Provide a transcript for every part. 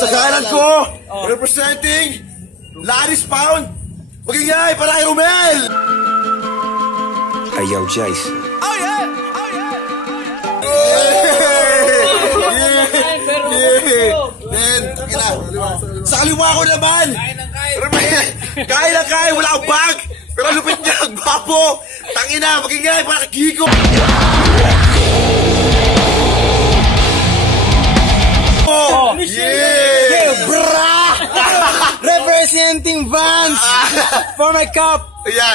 Sa kanan ko, representing Laris Pound, magingay para kay Romel! Hey, yo, Jace. Oh, yeah! Oh, yeah! Sa kaliwa ko naman! Kaya na kaya, wala akong bag! Pero lupit niya, nagbapo! Tangina, magingay para kay Kiko! Yeah, brah! Representing Vans for my cup.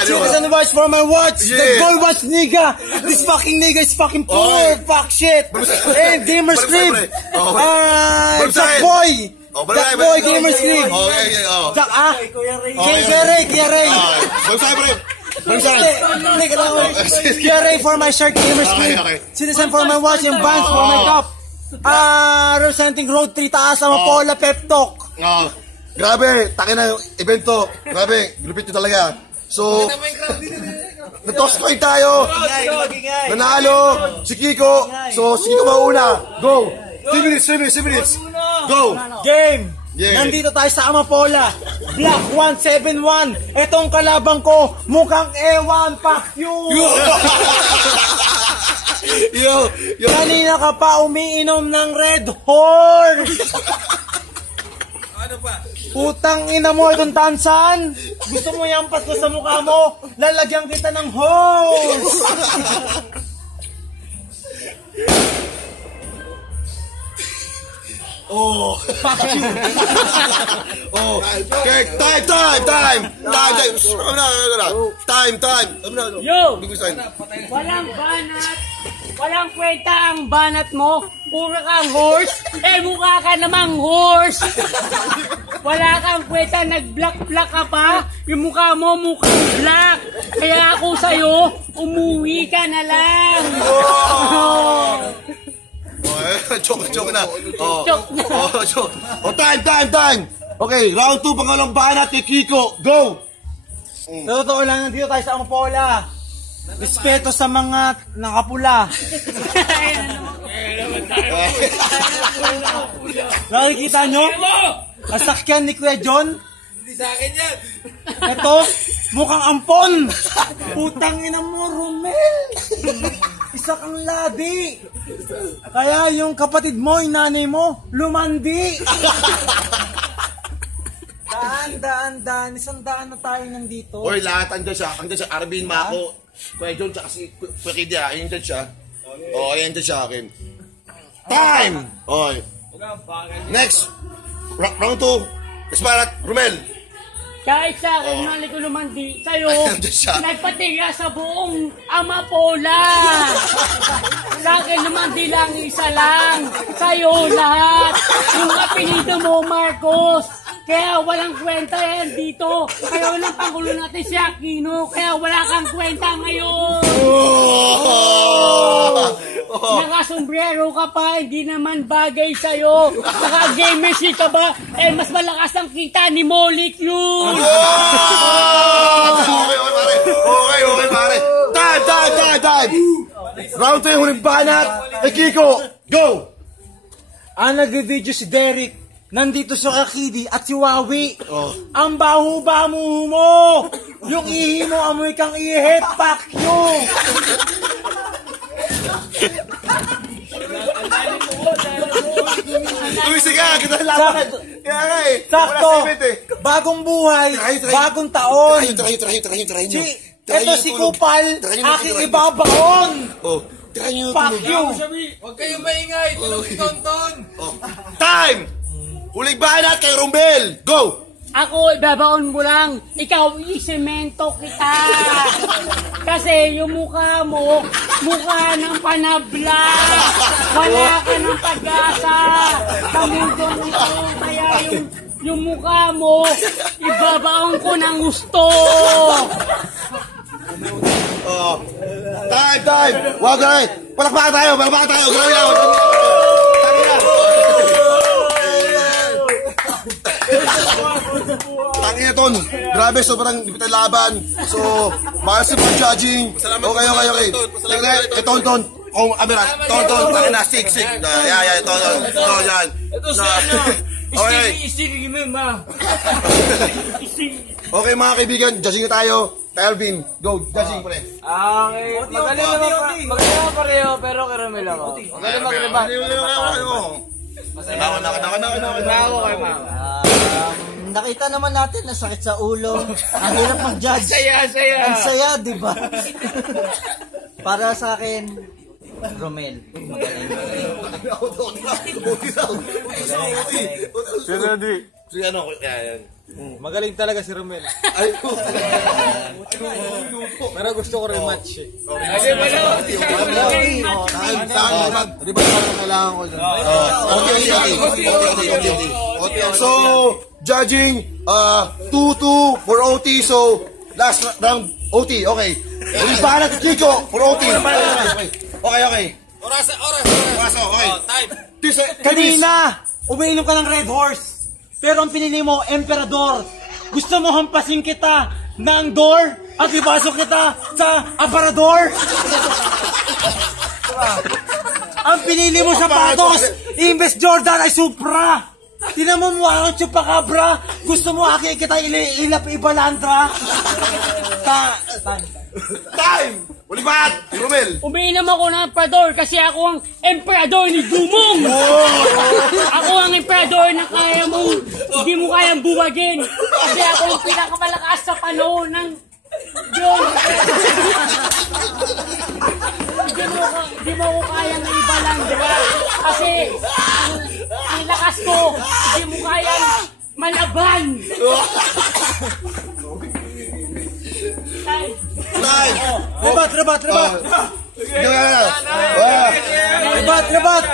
Citizen watch for my watch. The gold watch nigga. This fucking nigga is fucking poor. Fuck shit. And Gamer Sleep. Jack Boy. Jack Boy, Gamer Sleep. Jack, Kuya Ray. Kuya Ray for my shirt, Gamer Sleep. Citizen for my watch and Vans for my cup. Representing Road 3 Taas, Amapola, Pep Talk. Grabe, takin na yung evento. Grabe, lupit nyo talaga. So, na-toss coin tayo. Nanalo, si Kiko. So, si Kiko mauna. Go. 3 minutes. Go. Game. Nandito tayo sa Amapola. Black 171. Etong kalabang ko, mukhang ewan, fuck you. Yo. Kanina ka pa umiinom ng Red Horse. Ano pa? Putang ina mo itong tansan. Gusto mo yampas ko sa mukha mo? Lalagyan kita ng hose. Oh. Oh. Okay, time. Yo! Walang kwenta ang banat mo. Pura kang horse. Mukha ka namang horse. Wala kang kwenta, nag-black ka pa. Yung mukha mo mukhang black. Kaya ako sa'yo, umuwi ka na lang. Joke na. Time. Okay, round 2, pangalawang banat kay Kiko. Go! Totoo lang, nandito tayo sa Amapola. Respeto sa mga nakapula. Nakikita nyo? Kasakyan ni Kuya John? Hindi sa akin yan. Ito, mukhang ampon. Putang ina mo, Romel. Isa kang labi. Kaya yung kapatid mo, yung nanay mo, lumandi. Daan. Isang daan na tayo nandito. Oy, lahat andyan siya. Arvin, Mako, Kuya John, tsaka si Kuya Kidya. Ayun dyan siya. Ayun dyan siya akin. Time! Oy. Next. Round 2. Esparat, Romel. Kahit sa akin, mali ko lumandi. Sa'yo, nagpatiga sa buong Amapola. Sa akin, lumandi lang, isa lang. Sa'yo, lahat. Yung apelido mo, Marcos. Kaya walang kwenta yan dito. Kaya walang pangulo natin si Aquino. Kaya wala kang kwenta ngayon. Nakasombrero ka pa, hindi naman bagay sa'yo. Naka-gamersi ka ba? Mas malakas ang kita ni Molik yun. Okay, pare. Time. Round 3, huling banat. Hey, Kiko, go! Nag-video si Derek. Nandito si Kakidi at si Wawi. Ang baho-baho mo. Yung ihi mo, amoy kang ihi. Fuck you. Tumisika, kita laban. Sakto. Bagong buhay, bagong taon. Try nyo. Ito si Kupal, aking ibabaon. Fuck you. Huwag kayong maingay. Tonton. Time! Huling banat kay Romel. Go! Ako, ibabaon mo lang. Ikaw, isemento kita. Kasi yung mukha mo, mukha ng panabla. Wala ka ng pag-asa. Sa mundong ito, kaya yung mukha mo, ibabaon ko ng gusto. Time! Wag na rin! Palakpakan tayo! Grabe yan! Tangina ton! Grabe, sobrang lipitan laban. So, mahal sa judging. Okay. Ton. Kung Amirat, Tonton, tangin na, stick. Yan, Tonton, yan. Ito si ano, istig mo ma. Okay mga kaibigan, judging na tayo. Calvin, go, judging po rin. Okay, magaling naman pareho, pero karamel ako. Magaling mag-rebat. Nakita naman natin na sakit sa ulo. Ang hirap mag-judge. Ang saya, di ba? Para sa akin, Romel. Magaling. Magaling talaga si Romel. Pero gusto ko rin match eh. Di ba kailangan ko dyan? Okay. So, judging 2-2 for OT. So, last round OT. Okay. Bahala si Kiko for OT. Okay. Oras. Okay. Time. Kanina, umiinom ka ng Red Horse. Pero ang pinili mo, Emperador. Gusto mo hampasin kita ng door at ipasok kita sa aparador? Ang pinili mo sa patos, imbes Jordan ay Supra. Tinan mo mukha kang Chupacabra. Gusto mo aki kita ilap ibalandra? Time! Ulipat! Romel! Umiinom ako ng Emperador kasi ako ang Emperador ni Dumong! Ako ang Emperador na kaya mong, hindi mo kayang buwagin. Kasi ako ang pinakamalakas sa panahon ng yun. Hindi mo ko kayang ibalandra. Kasi ang lakas ko, hindi mo kayang malaban. Rebat. Rebat.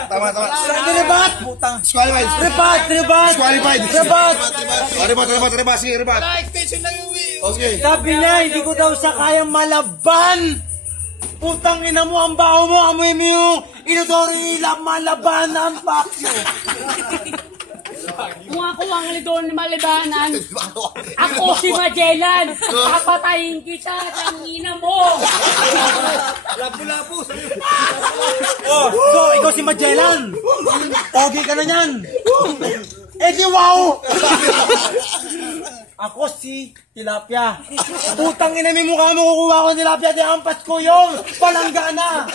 Saan rebat? Putang. Disqualified. Rebat. Sige, rebat. Extension lang yung wheel. Okay. Sabi niya, hindi ko daw siya kayang malaban. Putang ina mo, ang baho mo, amoy mo yung inodoro nila malabanan, fuck you. Kung ako ang lidon ni Malibanan, ako si Magellan, papatayin kita, tangina mo! Lapu-lapu. So, ikaw si Magellan. Pogi ka na yan. Eh di wow! Ako si Tilapia. Putang ina may mukha mo kukuha ko ng tilapia, di ampas ko yung palanggana.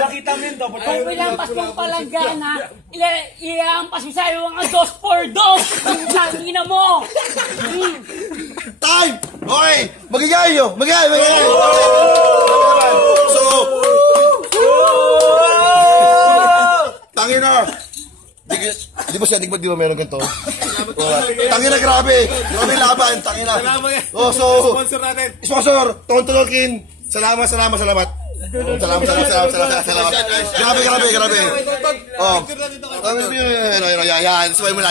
Nakita mo yun, double. Kung pilampas mong palanggana, iampas mo sa'yo ang 2x2. Tangina mo! Time! Okay! Magigay nyo! So, tangina! Di ba meron ganito? Tangina, grabe! Grabe laban, tangina! Oh, so, Sponsor natin. Sponsor, Tontolokin! Salamat! Salamat! Grabe! Oh. Yan, smile mo na.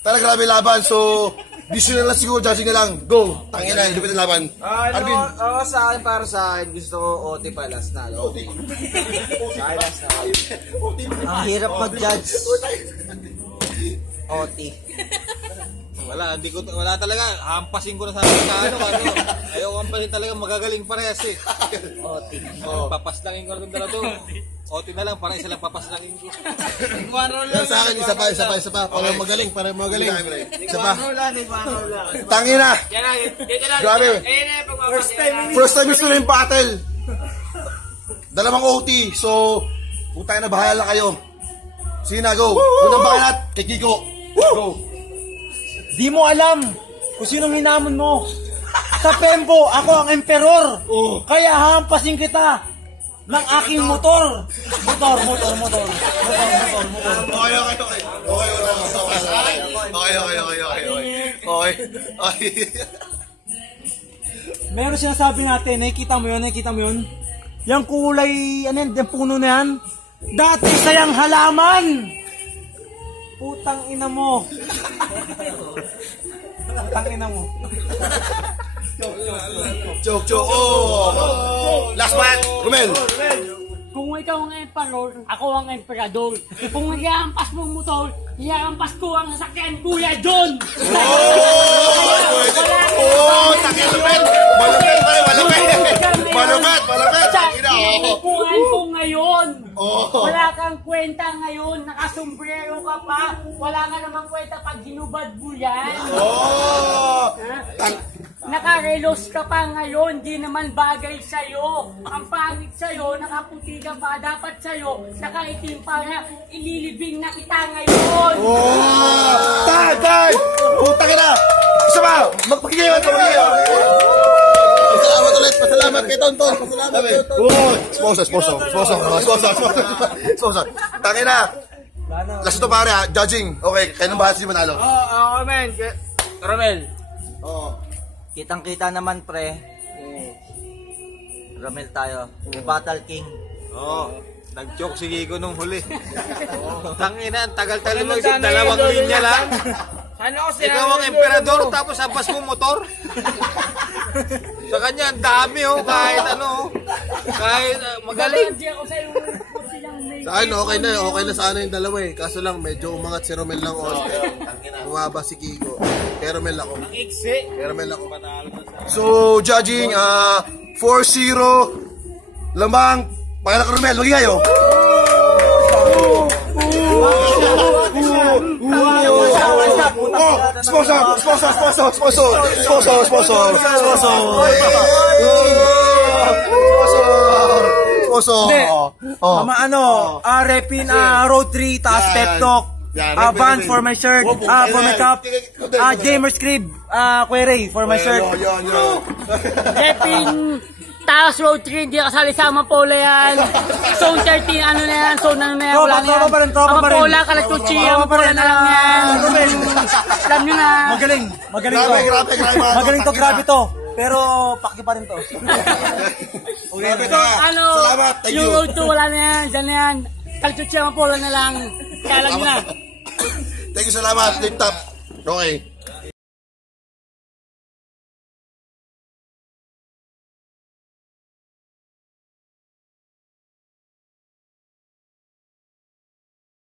Tara, grabe laban. So, decision na lang siguro, judging na lang. Go! Tangina, lupit ang laban. Arvin. Para sa akin, gusto ko OT pa last na. Ang hirap mag-judge. OT. Wala talaga. Hampasin ko na sa ano. Ayaw hampasin talaga, magagaling parehas eh. OT. Papaslangin ko na itong dalato. OT na lang, para isa lang papaslangin ko. Sa akin, isa pa. Para magaling. Isa pa. Tangina! Grabe. First time gusto na yung battle. Dalawang OT. So, putang na, bahala kayo. Sige na, go. Unang bakanat, kay Kiko. Go. Di mo alam kung sinong hinamon mo. Sa Pembo, ako ang emperor. Kaya hampasin kita ng aking motor. Motor. Okay. Meron sinasabi natin, nakikita mo yun? Yung kulay, yung puno na yan, dati sayang halaman. Putang ina mo. Joke. Oh. Last one, Romel. Kung ikaw ang emperor, ako ang emperador. Kung iyaampas mo ang motor, iyaampas ko ang sasakyan, Kuya John! Takilupit! Malupit! Sa inupuan ko ngayon, wala kang kwenta ngayon, nakasombrero ka pa, wala ka namang kwenta pag ginubad mo yan. Nakarelos ka pa ngayon, di naman bagay sa'yo. Ang pangit sa'yo, nakaputi ka pa, dapat sa'yo, nakaitim para ililibing na kita ngayon. Tay! Puta ka na! Isa ba? Magpakigayon! Pasalamat ulit! Pasalamat kay Tonton! Pasalamat kay Tonton! Sponsor! Tangin na! Last ito pare ha, judging. Okay, kayo nang bahas yung manalo. Ako men, Romel. Kitang-kita naman pre. Romel tayo. Battle King. Nag-joke si Kiko nung huli. Tangina, ang tagal-tagal mo isip, dalawang linya lang. Ikaw ang emperador, tapos ampas mo motor. Sa kanya, ang dami kahit kahit magaling. Saan, okay na sana yung dalawa eh. Kaso lang, medyo umangat si Romel lang onte. Bumaba si Kiko. Kaya Romel ako. So, judging, 4-0. Lamang, pakilala ka Romel, maging kayo. Sponsor. Repin Road 3 taas pep talk. Van for my shirt, for my cup. Jamer Scrib, query for my shirt. Repin Taos Road 3, hindi kasali sa Amapola yan. Zone 13, ano na yan, zone ano na yan, wala na yan. Amapola, Kalatuchi, Amapola na lang yan. Alam nyo na. Magaling to, grabe to. Pero paki pa rin to. So, salamat, yung Road 2, wala na yan, dyan na yan. Kalatuchi, Amapola na lang. Kaya alam nyo na. Thank you, salamat, Lip Top. Okay.